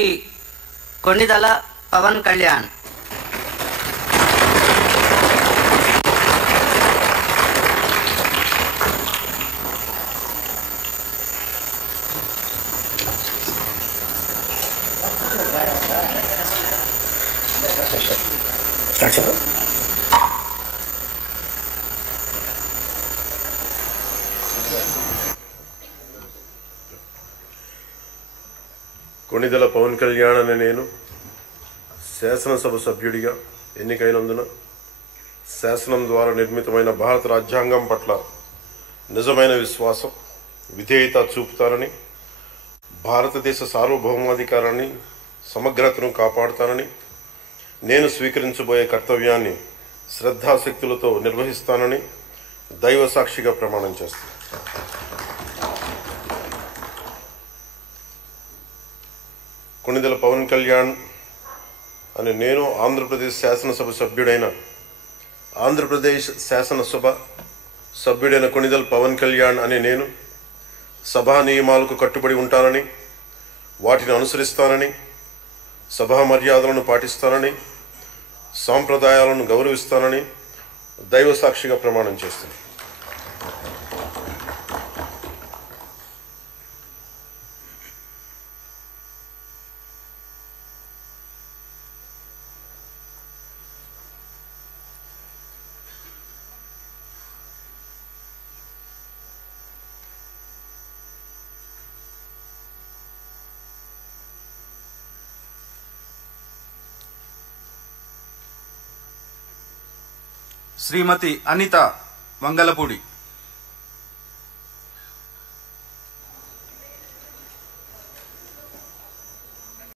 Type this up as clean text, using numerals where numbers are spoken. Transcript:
శ్రీ కొణిదల పవన్ కళ్యాణ్. కొణిదెల పవన్ కళ్యాణ్ అనే నేను శాసనసభ సభ్యుడిగా ఎన్నికైనందున శాసనం ద్వారా నిర్మితమైన భారత రాజ్యాంగం పట్ల నిజమైన విశ్వాసం, విధేయత చూపుతానని, భారతదేశ సార్వభౌమాధికారాన్ని, సమగ్రతను కాపాడుతానని, నేను స్వీకరించబోయే కర్తవ్యాన్ని శ్రద్ధాశక్తులతో నిర్వహిస్తానని దైవ సాక్షిగా ప్రమాణం చేస్తాను. కొణిదెల పవన్ కళ్యాణ్ అని నేను ఆంధ్రప్రదేశ్ శాసనసభ సభ్యుడైన కొణిదెల పవన్ కళ్యాణ్ అని నేను సభా నియమాలకు కట్టుబడి ఉంటానని, వాటిని అనుసరిస్తానని, సభా మర్యాదలను పాటిస్తానని, సాంప్రదాయాలను గౌరవిస్తానని దైవ సాక్షిగా ప్రమాణం చేస్తాను. శ్రీమతి అనిత వంగలపూడి.